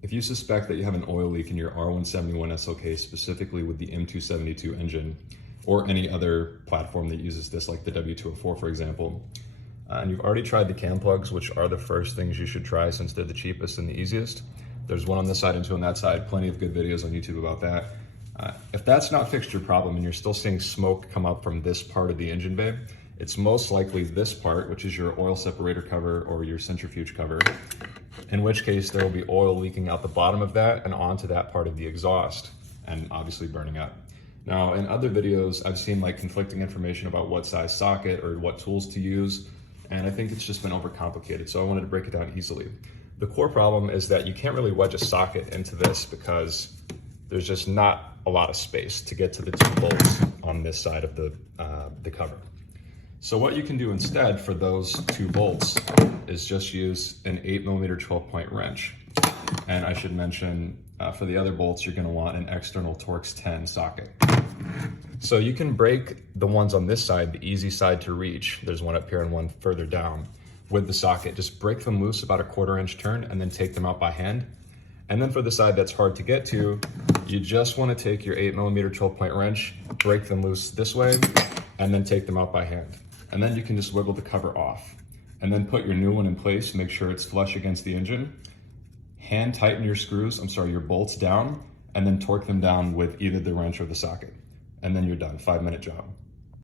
If you suspect that you have an oil leak in your R171 SLK, specifically with the M272 engine, or any other platform that uses this, like the W204, for example, and you've already tried the cam plugs, which are the first things you should try since they're the cheapest and the easiest. There's one on this side and two on that side. Plenty of good videos on YouTube about that. If that's not fixed your problem and you're still seeing smoke come up from this part of the engine bay, it's most likely this part, which is your oil separator cover or your centrifuge cover, in which case there will be oil leaking out the bottom of that and onto that part of the exhaust, and obviously burning up. Now, in other videos, I've seen like conflicting information about what size socket or what tools to use, and I think it's just been overcomplicated, so I wanted to break it down easily. The core problem is that you can't really wedge a socket into this because there's just not a lot of space to get to the two bolts on this side of the cover. So what you can do instead for those two bolts is just use an 8mm 12-point wrench. And I should mention, for the other bolts, you're gonna want an external Torx 10 socket. So you can break the ones on this side, the easy side to reach. There's one up here and one further down with the socket. Just break them loose about a 1/4 inch turn and then take them out by hand. And then for the side that's hard to get to, you just wanna take your 8mm 12-point wrench, break them loose this way, and then take them out by hand. And then you can just wiggle the cover off. And then put your new one in place, make sure it's flush against the engine. Hand tighten your bolts down, and then torque them down with either the wrench or the socket. And then you're done, 5-minute job.